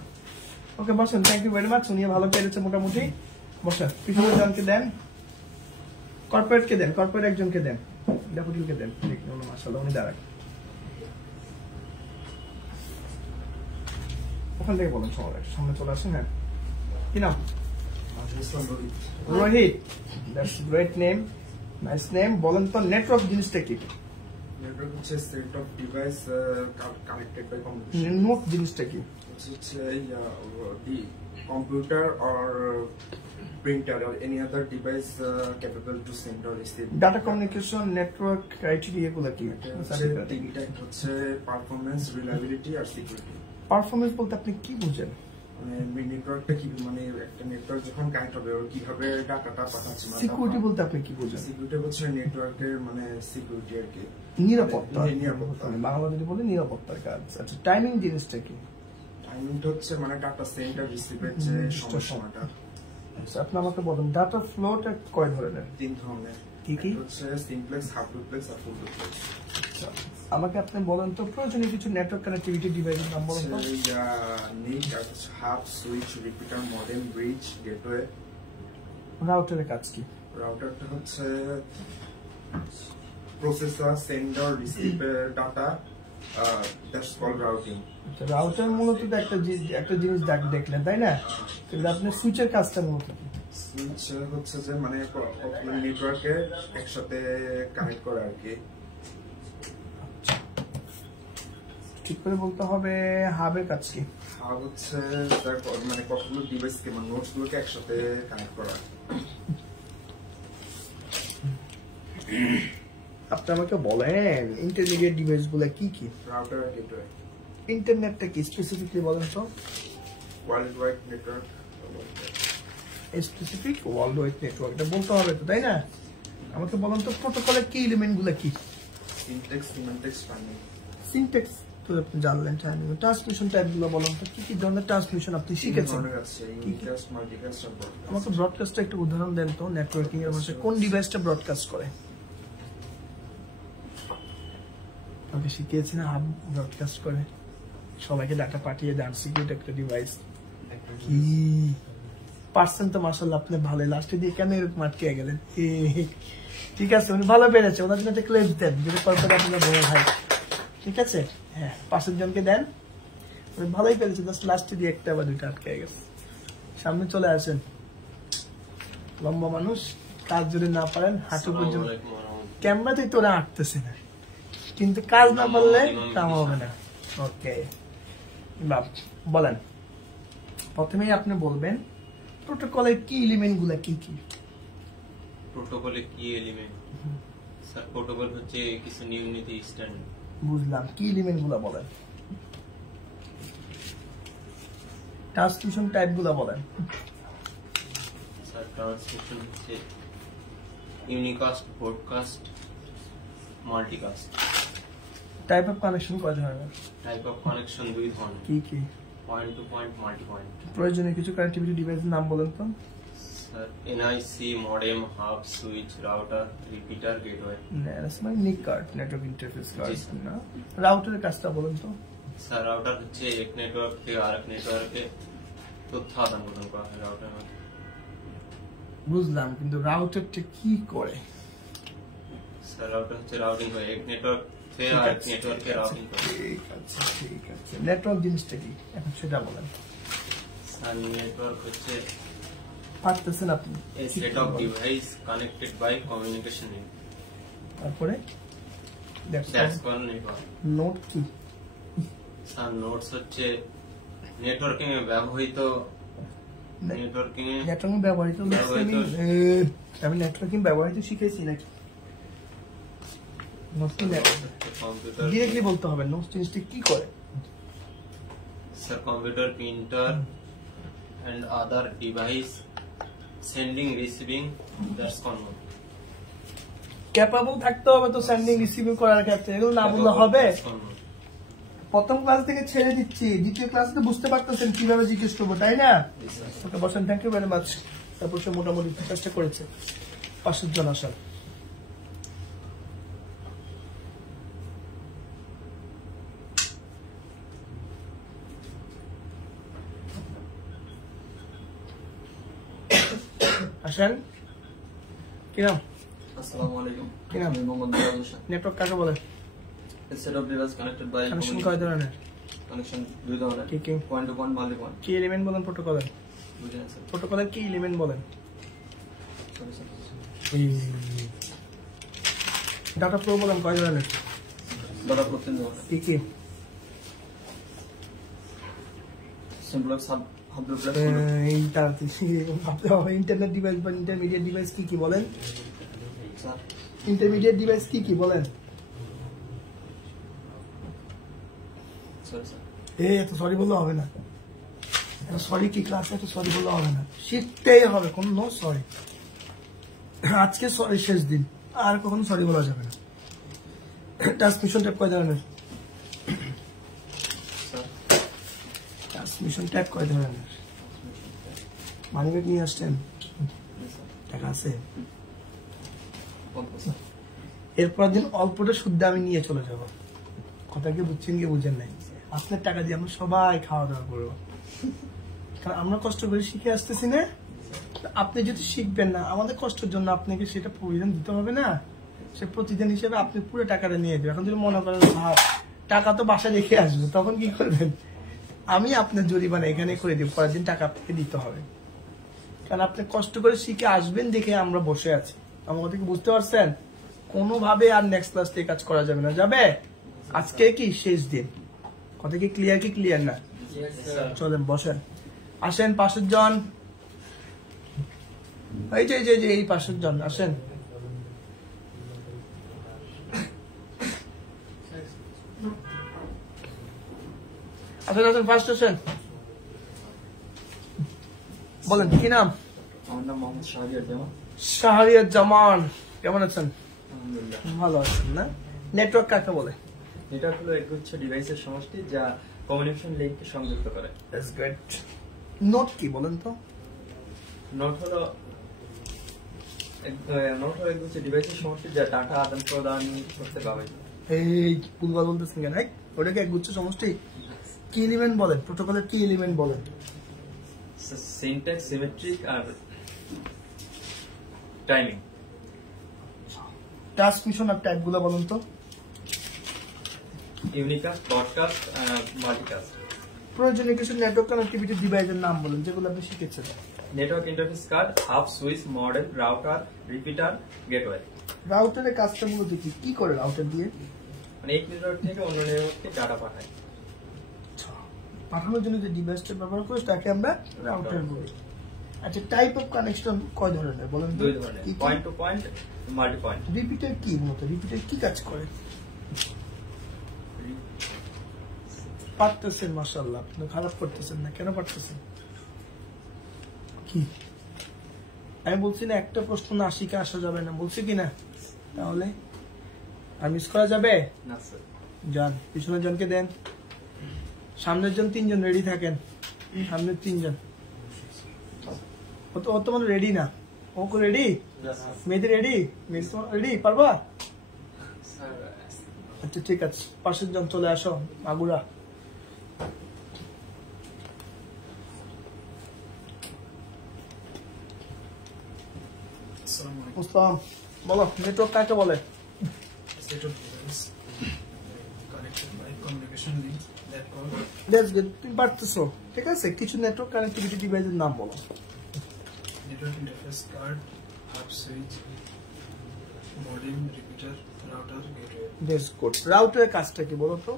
ওকে, বসেন। Thank you very much. উনি ভালো পেরেছে মোটামুটি। বসেন। পিছনের জনকে দেন, কর্পোরেটকে দেন, কর্পোরেট একজনকে দেন, ডেপুটিকে দেন। দেখুন মাশাআল্লাহ উনি দাঁড়ান। ওখান থেকে বলেন, সামনে চলে আসেন। হ্যাঁ, কি নাম? Rohit. That's great name, nice name. বলেন তো নেটওয়ার্ক জিনিসটা কি? নেটওয়ার্ক হচ্ছে set of device connected by communication. Node জিনিসটা কি? হচ্ছে the computer or printer or any other device capable to send or receive. Data communication network criteria গুলো কি? তিনটা হচ্ছে পারফরম্যান্স, রিলায়েবিলিটি আর সিকিউরিটি। পারফরম্যান্স বলতে আপনি কি বুঝেন? মানে নেটওয়ার্কটা কি, মানে একটা নেটওয়ার্ক যখন কানেক্ট হবে ওর কিভাবে ডাটাটা পাঠাচ্ছে। সিকিউরিটি বলতে আপনি কি বুঝেন? সিকিউরিটি হচ্ছে নেটওয়ার্কের মানে সিকিউরিটি আর কি, নিরাপত্তা। নিরাপত্তা, বাংলা যদি বলি নিরাপত্তার কাজ। আচ্ছা, টাইমিং জিনিসটা কি? টাইমিংটা হচ্ছে মানে ডাটা সেন্ড আর রিসিভের যে সময়টা। আচ্ছা, আপনি আমাকে বলুন ডাটা ফ্লোটা কয় ধরনের? 3 ধরনের। কি কি? একটা হচ্ছে সিমপ্লেক্স, হাফ ডুপ্লেক্স আর ফুল ডুপ্লেক্স। আচ্ছা, আমাকে আপনি বলেন তো প্রয়োজনীয় কিছু নেটওয়ার্ক কানেক্টিভিটি ডিভাইসের নাম বলেন তো। NIC, hub, switch, repeater, modem, bridge, gateway. রাউটারের কাজ কি? রাউটারটা হচ্ছে processor, sender, receiver data, that's called routing. Router মূলত তো একটা জিনিস দেখলেন তাই না, কিন্তু আপনি সুইচের কাজটা মূলত কি? সুইচ হচ্ছে যে মানে নেটওয়ার্কে একসাথে কানেক্ট করা আর কি। ঠিক করে বলতে হবে। হাবের কাজ কি? হাব হচ্ছে মানে কতগুলো ডিভাইসকে মানে নোটস গুলোকে একসাথে কানেক্ট করা। আপনি আমাকে বলেন ইন্টারমিডিয়েট ডিভাইস গুলা কি কি? রাউটার আর গেটওয়ে। ইন্টারনেটটা কি স্পেসিফিকলি বলেন তো? World wide network. Specific world wide network এটা বলতে হবে তো তাই না? আমাকে বলেন তো প্রোটোকলের কি এলিমেন্ট গুলা কি? Syntax, semantics, timing. সিনট্যাক্স তো আপনি জানলেন, টাইমিং। ট্রান্সমিশন টাইপ গুলো বলেন তো কি কি ধরনের ট্রান্সমিশন আপনি শিখেছেন? ইউনিকাস্ট, মাল্টিকাস্ট আর ব্রডকাস্ট। আমাকে ব্রডকাস্টটা একটু উদাহরণ দেন তো। নেটওয়ার্কিং এর ভাষায় কোন ডিভাইসটা ব্রডকাস্ট করে? আমাকে শিখিয়েছি না হাব ব্রডকাস্ট করে, সবাইকে ডাটা পাঠিয়ে দেন। সিকিউরিটি একটা ডিভাইস কি পার্সেন্ট তো মাশাআল্লাহ আপনি ভালো। লাস্টে দিয়ে কেন এরকম আটকে গেলেন? ঠিক আছে, উনি ভালো পেরেছে, ওনার জন্য একটা ক্লেজ দেন যেটা পরপর আপনার বড় ভাই। ঠিক আছে, হ্যাঁ 5 জনকে দেন, উনি ভালোই পেরেছে, জাস্ট লাস্টে দিয়ে একটা বা দুইটা আটকে গেছে। সামনে চলে আসেন, লম্বা মানুষ, কাজ যদি না পারেন হাঁটু পর্যন্ত। ক্যামেরাতেই তোরা আটতেছে না, কিন্তু কাজ না পারলে কাম হবে না। ওকে, বলেন প্রথমেই আপনি বলবেন প্রোটোকলের কি এলিমেন্ট গুলা কি কি? প্রোটোকলে কি এলিমেন্ট? স্যার প্রোটোকল হচ্ছে কিছু নিয়ম নীতি স্ট্যান্ডার্ড। বুঝলাম, কি এলিমেন্ট গুলা বলেন? ট্রান্সমিশন টাইপ গুলা বলেন। স্যার ট্রান্সমিশন হচ্ছে unicast, broadcast, multicast. Type of connection কয় ধরনের? টাইপ অফ কানেকশন 2 ধরনের। কি কি? Point to point, multi point. প্রয়োজনীয় কিছু কানেক্টিভিটি ডিভাইসের নাম বলেন তো। Sir NIC, modem, hub, switch, router, repeater, gateway. NIC card, network interface card জি, স্যার। না। রাউটারের কাজটা বলেন তো। স্যার রাউটার হচ্ছে এক নেটওয়ার্ক থেকে আরেক নেটওয়ার্কে তথ্য আদান প্রদান করা হয় রাউটার মধ্যে। বুঝলাম, কিন্তু রাউটারটা কি করে? স্যার রাউটার হচ্ছে রাউটিং করে এক নেটওয়ার্ক থেকে আরেক নেটওয়ার্কে রাউটিং করে। ঠিক আছে, ঠিক আছে। নেটওয়ার্ক জিনিসটা কি এখন সেটা বলেন। স্যার নেটওয়ার্ক হচ্ছে পারতেছেন আপনি? a set of device connected by communication link. তারপরে That's called network. নোট কি? স্যার নোডস হচ্ছে নেটওয়ার্কিং এ ব্যবহৃত নেটওয়ার্কিং ব্যবহৃত। আমি নেটওয়ার্কিং ব্যবহৃত শিখেছি নাকি? নোট কি? কম্পিউটার ডিরেক্টলি বলতে হবে নোট জিনিসটা কি করে। Sir computer, printer and other device sending receiving, that's called node. Capable থাকতে হবে তো সেন্ডিং রিসিভিং করার ক্ষেত্রে, এগুলো না বললে হবে? That's called node. প্রথম ক্লাস থেকে ছেড়ে দিচ্ছি, দ্বিতীয় ক্লাসে তো বুঝতে পারতেছেন কিভাবে জিজ্ঞেস করবো তাই না? Yes, sir. ওকে বসেন, থ্যাংক ইউ ভেরি মাচ। তারপর সে মোটামুটি চেষ্টা করেছে 5 জন আসার। আসেন, কি নাম? আসসালামু আলাইকুম। কি নাম? আমি মোহাম্মদ দিলার হোসেন। নেটওয়ার্ক কাকে বলে? A set of devices connected by connection কয় ধরনের? connection 2 ধরনের। কি কি? Point to point, multi point. কি এলিমেন্ট বলেন প্রোটোকলের? বুঝেন স্যার? প্রোটোকলের কি এলিমেন্ট বলেন? Sorry sir. ডাটা ফ্লো বলেন কয় ধরনের? ডাটা ফ্লো 3 ধরনের। কি কি? Simplex, hub duplex. এই ভাবতে হবে। ইন্টারনেট ডিভাইস বা ইন্টারমিডিয়েট ডিভাইস কি কি বলেন? স্যার ইন্টারমিডিয়েট ডিভাইস কি কি বলেন? Sorry sir. এত সরি বললে হবে না। সরি কি ক্লাসে এত সরি বললে হবে না, শিখতেই হবে। কোন নো সরি, আজকে সরি শেষ দিন, আর কখনো সরি বলা যাবে না। ট্রান্সমিশন ট্যাপ কয় ধরনের? স্যার ট্রান্সমিশন ট্যাপ কয় ধরনের? মানি ব্যাগ নিয়ে আসছেন? টাকা আছে? অল্প স্যার। এরপর দিন অল্পটা শুদ্ধ আমি নিয়ে চলে যাব। কথা কি বুঝছেন কি বুঝেন নাই? আপনার টাকা দিয়ে আমরা সবাই খাওয়া দাওয়া করবো, কারণ আমরা কষ্ট করে শিখে আসতেছি না। আপনি যদি শিখবেন না, আমাদের কষ্টের জন্য আপনাকে সেটা প্রয়োজন দিতে হবে না। সে প্রতিদিন হিসেবে আপনি পুরো টাকাটা নিয়ে দেবেন। এখন যদি মনে করেন টাকা তো বাসায় রেখে আসবে, তখন কি করবেন? আমি আপনার জরিমানা এখানে করে দিব, পরের দিন টাকা আপনাকে দিতে হবে। কারণ আপনি কষ্ট করে শিখে আসবেন দেখে আমরা বসে আছি। আমার কথা কি বুঝতে পারছেন? কোনোভাবে আর নেক্সট ক্লাস থেকে কাজ করা যাবে না। যাবে? আজকে কি শেষ দিন। কথা কি ক্লিয়ার? কি ক্লিয়ার না? চলেন বসেন, আসেন পাশের জন, এই যে এই পাশের জন আসেন। আসেন ফার্স্ট আসেন, বলেন কি নাম? আমার নাম মোহাম্মদ শাহরিয়ার। শাহরিয়ার জামান। কেমন আছেন? আলহামদুলিল্লাহ। ভালো আছেন না? নেটওয়ার্ক কাকে বলে? এটা হলো একগুচ্ছ ডিভাইসের সমষ্টি যা কমিউনিকেশন লিঙ্ককে সংযুক্ত করে। That's good. নোট কি বলেন তো? নোট হলো একগুচ্ছ ডিভাইসের সমষ্টি যা ডাটা আদান প্রদান করতে ব্যবহৃত। এই ভুলভাল বলতেছেন কেন? ওটাকে একগুচ্ছ সমষ্টি? কি এলিমেন্ট বলেন? প্রোটোকলের কি এলিমেন্ট বলেন? সিনট্যাক্স, সিমেট্রিক আর টাইমিং। ট্রান্সমিশন আর টাইপ গুলো বলেন তো? Unicast, broadcast, multicast. প্রয়োজনীয় কিছু নেটওয়ার্ক কানেক্টিভিটি ডিভাইসের নাম বলেন যেগুলো আপনি শিখেছেন। Network interface card, hub, switch, model, router, repeater, gateway. রাউটারের কাজটা মূলত কি করে রাউটার দিয়ে? মানে এক নেটওয়ার্ক থেকে অন্য নেটওয়ার্কে ডাটা পাঠায়। পাঠানোর জন্য যে ডিভাইসটা ব্যবহার করি তাকে আমরা রাউটার বলি। আচ্ছা, টাইপ অফ কানেকশন কয় ধরনের বলেন? দুই ধরনের, point to point, multi point. Repeater কি মূলত? রিপিটার কি কাজ করে? পারতেছেন মাশাআল্লাহ, আপনি খারাপ করতেছেন না। কেন পারতেছেন? কি আমি বলছি না একটা প্রশ্ন না শিখে আসা যাবে না, বলছি কি না? তাহলে আর মিস করা যাবে না স্যার। যান পিছনের জনকে দেন, সামনের জন 3 জন রেডি থাকেন। সামনের 3 জন ও তো মানে রেডি না। ও রেডি? মেয়েদের রেডি? মেয়েদের রেডি? পারবা? আচ্ছা ঠিক আছে, পাশের জন চলে আসো। মাগুরা মুসলাম, বলো নেটওয়ার্ক কাকে বলে? তুমি পারতেছো, ঠিক আছে। কিছু নেটওয়ার্ক কানেক্টিভিটি ডিভাইসের নাম বলো। Network interface card, hub, switch, modem, repeater, router, gateway. That's good. রাউটারের কাজটা কি বলো তো?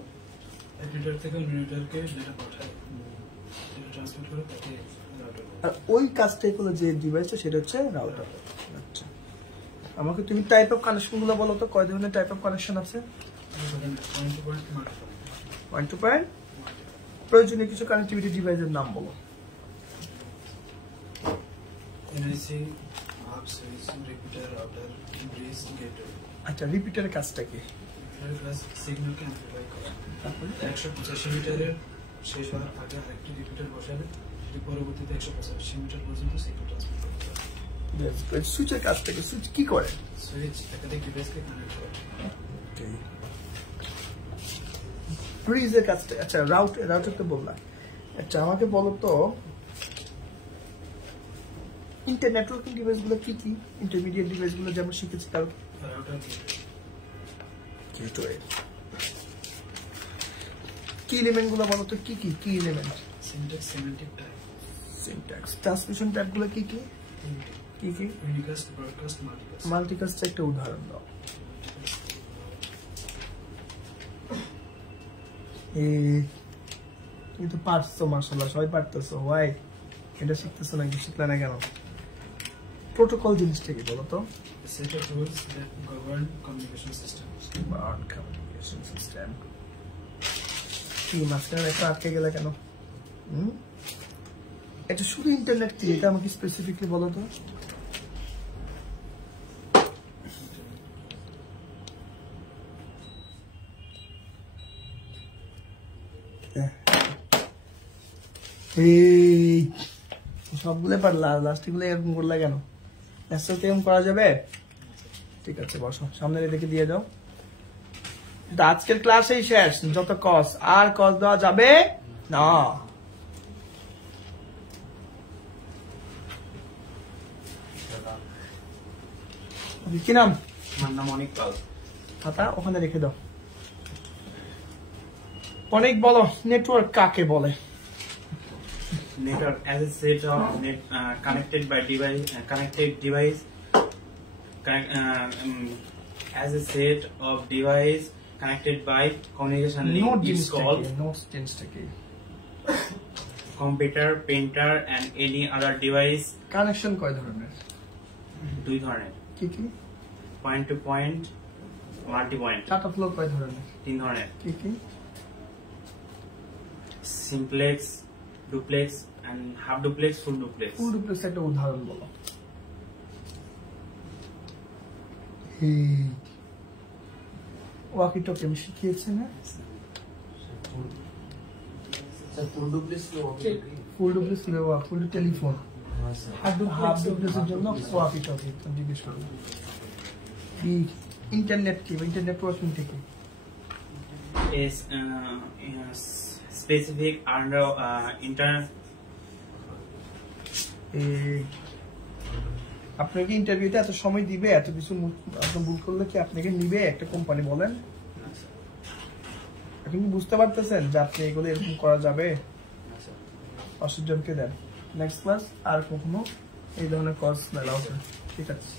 এক নেটওয়ার্ক থেকে অন্য নেটওয়ার্কে যেটা পাঠায়, যেটা ট্রান্সমিট করে তাকে রাউটার বলে। আর ওই কাজটাই করলো যে ডিভাইসটা, সেটা হচ্ছে রাউটার। আচ্ছা, আমাকে তুমি টাইপ অফ কানেকশন গুলো বলো তো, কয় ধরনের টাইপ অফ কানেকশন আছে? Point to point, multi point. Point to point. প্রয়োজনীয় কিছু কানেক্টিভিটি ডিভাইসের নাম বলো। NIC, hub, switch, repeater, router, bridge, gateway. আচ্ছা, রিপিটারের কাজটা কি? সিগন্যালকে অ্যাম্প্লিফাই করা। 185 মিটারের শেষ হওয়ার আগে আরেকটি রিপিটার বসাবে, যদি পরবর্তীতে 185 মিটার পর্যন্ত সিগন্যাল ট্রান্সমিট করতে পারে। সুইচের কাজটা কি? সুইচ কি করে? সুইচ একাধিক ডিভাইসকে কানেক্ট করে। ব্রিজের কাজটা, আচ্ছা রাউটার তো বললাম। আচ্ছা আমাকে বলো তো নেটওয়ার্কিং ডিভাইস গুলো কি কি? ইন্টারমিডিয়েট ডিভাইস গুলো যেমন শিখেছি তার রাউটার, গেটওয়ে। কি এলিমেন্ট গুলো বলো তো? কি কি কি element? Syntax, semantic, type. Syntax. Transmission type গুলো কি কি? কি কি? Unicast, broadcast, multicast. মাল্টিকাস্টের একটা উদাহরণ দাও। তুমি তো পারছো মাশাআল্লাহ, সবাই পারতেছো। ওয়াই এটা শিখতেছো নাকি? শিখলে না কেন? প্রোটোকল জিনিসটা কি বলো তো? Set of rules that govern communication systems. Communication system. কি মাঝখানে একটা আটকে গেলে কেন? এটা শুধু ইন্টারনেট কি? এটা আমাকে স্পেসিফিকলি বলো তো। এই সবগুলো পারলা, লাস্টে গুলো এরকম করলা কেন? লাস্টে এরকম করা যাবে? ঠিক আছে, বসো, সামনে রেখে দিয়ে দাও। আজকের ক্লাসেই শেষ, যত কস আর কস দেওয়া যাবে না। কি নাম? আমার নাম অনেক পাল। খাতা ওখানে রেখে দাও। অনেক বলো, নেটওয়ার্ক কাকে বলে? Network as a set of connected device as a set of device connected by communication link is called computer, printer and any other device. Connection কয় ধরনের? দুই ধরনের। কি কি? Point to point, multi point. Data flow কয় ধরনের? তিন ধরনের। কি কি? Simplex, duplex and half duplex, full duplex. Full duplex একটা উদাহরণ বলো। ওয়াকি টকি আমি শিখিয়েছি না? ফুল ডুপ্লেক্স ফুল ডুপ্লেক্স কি বাবা? ফুল টেলিফোন। হাফ ডুপ্লেক্সের জন্য ওয়াকি টকি জিজ্ঞেস করো। কি ইন্টারনেট কি? ইন্টারনেট নেটওয়ার্কিং থেকে is specific under internet. আপনাকে ইন্টারভিউতে এত সময় দিবে, এত কিছু আপনি ভুল করলে কি আপনাকে নিবে একটা কোম্পানি? বলেন, আপনি বুঝতে পারতেছেন যে আপনি এগুলো এরকম করা যাবে? 80 জনকে দেন। নেক্সট ক্লাস আর কখনো এই ধরনের কোর্স নাও। ঠিক আছে,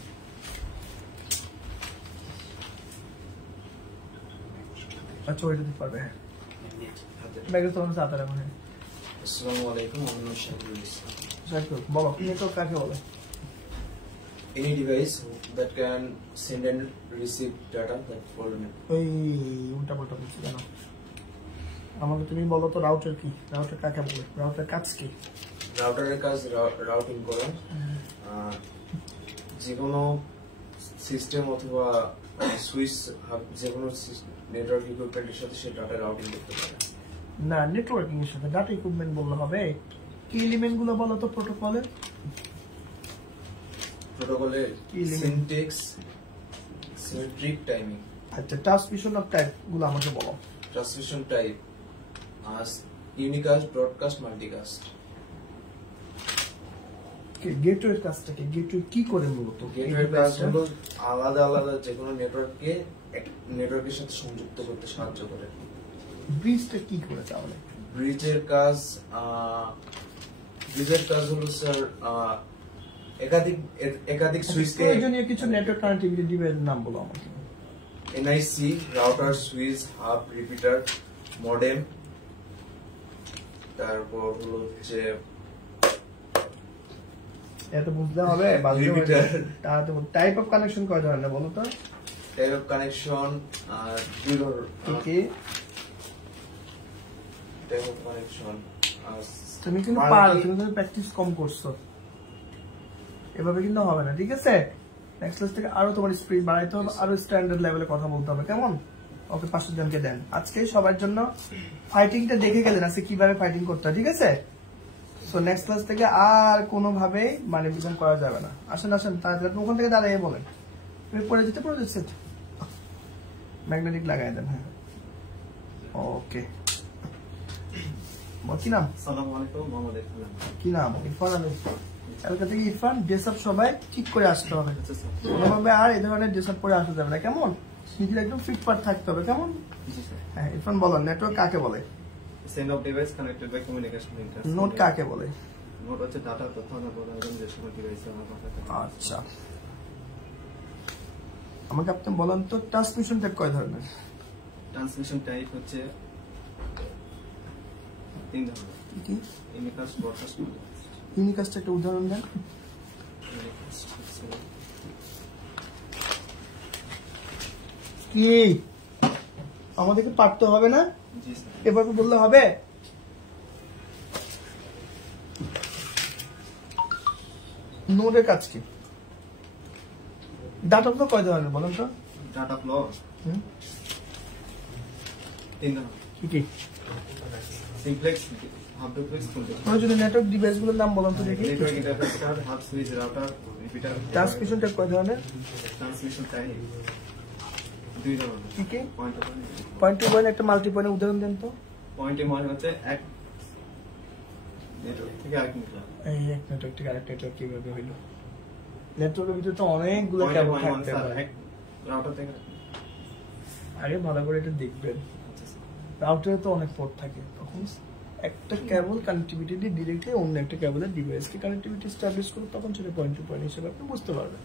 আচ্ছা ওইটা দিতে পারবে। হ্যাঁ, ব্যাগে তোমার সাথে রাখুন। আসসালামু আলাইকুম, আমার নাম শাকিরুল ইসলাম। শাকিরুল, বলো নেটওয়ার্ক কাকে বলে? Any device that can send and receive data that for ওই উল্টা পাল্টা বলছি কেন? আমাকে তুমি বলো তো রাউটার কি? রাউটার কাকে বলে? রাউটার কাজ কি? রাউটারের কাজ রাউটিং করা, যে কোনো সিস্টেম অথবা সুইচ যে কোনো নেটওয়ার্ক ইকুইপমেন্টের সাথে সে ডাটা রাউটিং করতে পারে। না, নেটওয়ার্কিং এর সাথে ডাটা ইকুইপমেন্ট বললে হবে। কি এলিমেন্ট গুলো বলো তো প্রোটোকলের? প্রোটোকলের সিনট্যাক্স, সিমেট্রিক টাইমিং। আচ্ছা, ট্রান্সমিশন অফ টাইপ গুলো আমাকে বলো। Transmission type unicast, broadcast, multicast. গেটওয়ের কাজটা কি? গেটওয়ে কি করে মূলত? গেটওয়ের কাজ হলো আলাদা আলাদা যে কোনো নেটওয়ার্ককে নেটওয়ার্কের সাথে সংযুক্ত করতে সাহায্য করে। ব্রিজটা কি করে তাহলে? ব্রিজের কাজ হলো স্যার একাধিক সুইচকে প্রয়োজনীয় কিছু নেটওয়ার্ক কানেক্টিভিটি ডিভাইসের নাম বলো আমাকে। NIC, router, switch, hub, repeater, modem, তারপর হলো হচ্ছে এত বুঝতে হবে। টাইপ অফ কানেকশন কয় ধরনের বলো তো? টাইপ অফ কানেকশন দুই ধরনের। কি টাইপ অফ কানেকশন? তুমি কিন্তু পারো, তুমি কিন্তু প্র্যাকটিস কম করছো, এভাবে কিন্তু হবে না। ঠিক আছে, নেক্সট ক্লাস থেকে আরো তোমার স্পিড বাড়াইতে হবে, আরো স্ট্যান্ডার্ড লেভেলে কথা বলতে হবে, কেমন? ওকে, 500 জনকে দেন। আজকে সবার জন্য ফাইটিংটা দেখে গেলেন আজকে কিভাবে ফাইটিং করতে হয়। ঠিক আছে, সো নেক্সট ক্লাস থেকে আর কোনোভাবে ম্যানিপুলেশন করা যাবে না। আসেন আসেন তাড়াতাড়ি, ওখান থেকে দাঁড়িয়ে বলেন। তুমি পড়ে যেতে ম্যাগনেটিক লাগাই দেন। হ্যাঁ, ওকে। কি নাম? আসসালামু আলাইকুম, মোহাম্মদ ইরফান। কি নাম? ইরফান আলী। এলাকা থেকে ইরফান। ড্রেস আপ সবাই ঠিক করে আসতে হবে, কোনোভাবে আর এই ধরনের ড্রেস আপ করে আসা যাবে না, কেমন? নিজের একদম ফিটফাট থাকতে হবে, কেমন? হ্যাঁ, ইরফান বলো নেটওয়ার্ক কাকে বলে? Set of device connected by communication link. Node কাকে বলে? নোড হচ্ছে ডাটা তথ্য আদান-প্রদান যে সময় ডিভাইসে আমার কথা থাকে। আচ্ছা, আমাকে আপনি বলেন তো ট্রান্সমিশন টাইপ কয় ধরনের? ট্রান্সমিশন টাইপ হচ্ছে তিন ধরনের। কি? ইউনিকাস্ট, ব্রডকাস্ট, ইউনিকাস্ট একটা উদাহরণ দেন। কি আমাদেরকে পারতে হবে না? জি স্যার। এভাবে বললে হবে? নোডের কাজ কি? ডাটা ফ্লো কয় ধরনের বলেন তো? ডাটা ফ্লো তিন ধরনের। কি কি? সিমপ্লেক্স, হাফ ডুপ্লেক্স ফুল যদি নেটওয়ার্ক ডিভাইস গুলোর নাম বলেন তো দেখি। Network interface card, hub switch, router, repeater. ট্রান্সমিশনটা কয় ধরনের? ট্রান্সমিশন তাই দুই ধরনের। কি কি? পয়েন্ট টু পয়েন্ট একটা মাল্টি পয়েন্ট উদাহরণ দেন তো। পয়েন্টে মানে হচ্ছে এক নেটওয়ার্ক থেকে আরেক নেটওয়ার্ক। এই এক নেটওয়ার্ক থেকে আরেক নেটওয়ার্ক কিভাবে হইলো? নেটওয়ার্কের ভিতরে তো অনেকগুলো কেবল থাকতে পারে। এক রাউটার থেকে আগে ভালো করে এটা দেখবেন। রাউটারে তো অনেক পোর্ট থাকে, তখন একটা কেবল কানেক্টিভিটি দিয়ে ডিরেক্টলি অন্য একটা কেবলের ডিভাইসকে কানেক্টিভিটি এস্টাবলিশ করে তখন সেটা পয়েন্ট টু পয়েন্ট হিসেবে আপনি বুঝতে পারবেন।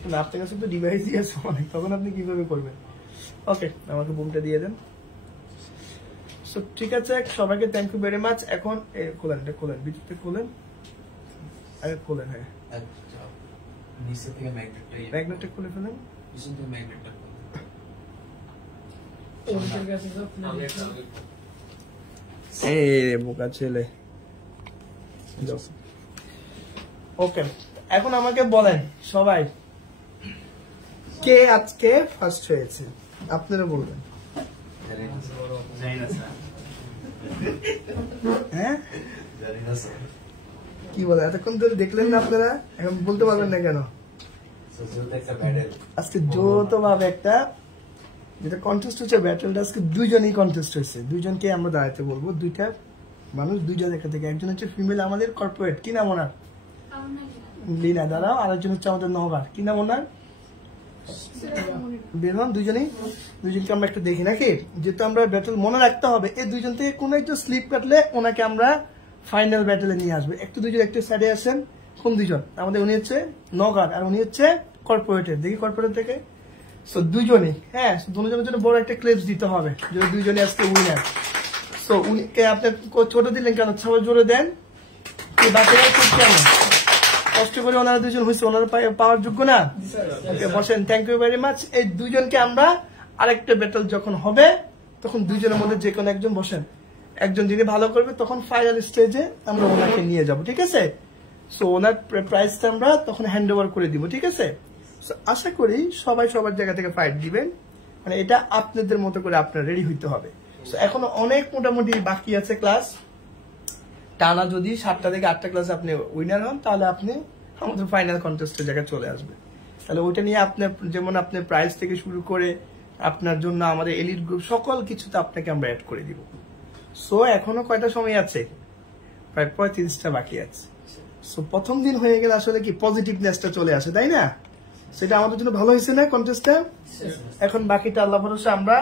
কিন্তু আপনার কাছে তো ডিভাইসই আছে অনেক, তখন আপনি কিভাবে করবেন? ওকে, আমাকে বুমটা দিয়ে দেন। সো ঠিক আছে, সবাইকে থ্যাংক ইউ ভেরি মাচ। এখন খোলেন, এটা খোলেন, বিদ্যুৎটা খোলেন, আগে খোলেন। হ্যাঁ, নিচে থেকে ম্যাগনেটটা খুলে ফেলেন। পিছন থেকে ম্যাগনেটটা বোকা ছেলে। ওকে, এখন আমাকে বলেন সবাই, কে আজকে ফার্স্ট হয়েছে? আপনারা বলবেন। হ্যাঁ, কি বলে? এতক্ষণ ধরে দেখলেন না আপনারা, এখন বলতে পারবেন না কেন? আজকে যৌথ ভাবে একটা যেটা কন্টেস্ট হচ্ছে, ব্যাটেলটা আজকে দুইজনই কন্টেস্ট হয়েছে। দুইজনকে আমরা দাঁড়াতে বলবো, দুইটা মানুষ, দুইজন এখান থেকে। একজন হচ্ছে ফিমেল আমাদের কর্পোরেট, কি নাম ওনার? লিনা। দাঁড়াও, আরেকজন হচ্ছে আমাদের নওগাঁ, কি নাম ওনার? বেরমান। দুইজনকে আমরা একটু দেখি নাকি, যেহেতু আমরা ব্যাটেল মনে রাখতে হবে। এই দুইজন থেকে কোন একজন স্লিপ কাটলে ওনাকে আমরা ফাইনাল ব্যাটেলে নিয়ে আসবে। একটু দুইজন একটু সাইডে আসেন। কোন দুইজন? আমাদের উনি হচ্ছে নওগাঁ আর উনি হচ্ছে কর্পোরেটের। দেখি কর্পোরেট থেকে। সো দুইজনই, হ্যাঁ, দুজনের জন্য বড় একটা ক্লিপস দিতে হবে, যে দুইজনই আজকে উইনার। সো উনিকে আপনি ছোট দিলেন কেন? সবাই জোরে দেন। বাকিরা খুব কেন কষ্ট করে ওনারা দুজন হয়েছে, ওনারা পাওয়ার যোগ্য না? ওকে, বসেন। Thank you very much. এই দুজনকে আমরা আরেকটা ব্যাটল যখন হবে তখন দুজনের মধ্যে যে কোনো একজন বসেন, একজন যিনি ভালো করবে তখন ফাইনাল স্টেজে আমরা ওনাকে নিয়ে যাব, ঠিক আছে? সো ওনার প্রাইসটা আমরা তখন হ্যান্ড ওভার করে দিব, ঠিক আছে? আশা করি সবাই সবার জায়গা থেকে ফাইট দিবেন, মানে এটা আপনাদের মতো করে আপনার রেডি হইতে হবে। এখনো অনেক মোটামুটি বাকি আছে ক্লাস। টানা যদি 7টা থেকে 8টা ক্লাস আপনি উইনার হন, তাহলে আপনি আমাদের ফাইনাল কন্টেস্টের জায়গায় চলে আসবেন। তাহলে ওইটা নিয়ে আপনার যেমন আপনার প্রাইস থেকে শুরু করে আপনার জন্য আমাদের এলিট গ্রুপ সকল কিছুতে আপনাকে আমরা অ্যাড করে দিব। সো এখনো কয়টা সময় আছে? প্রায় 35টা বাকি আছে। সো প্রথম দিন হয়ে গেলে আসলে কি পজিটিভনেসটা চলে আসে, তাই না? সেটা আমাদের জন্য ভালো হয়েছে না কন্টেস্টটা? এখন বাকিটা আল্লাহ ভরসা আমরা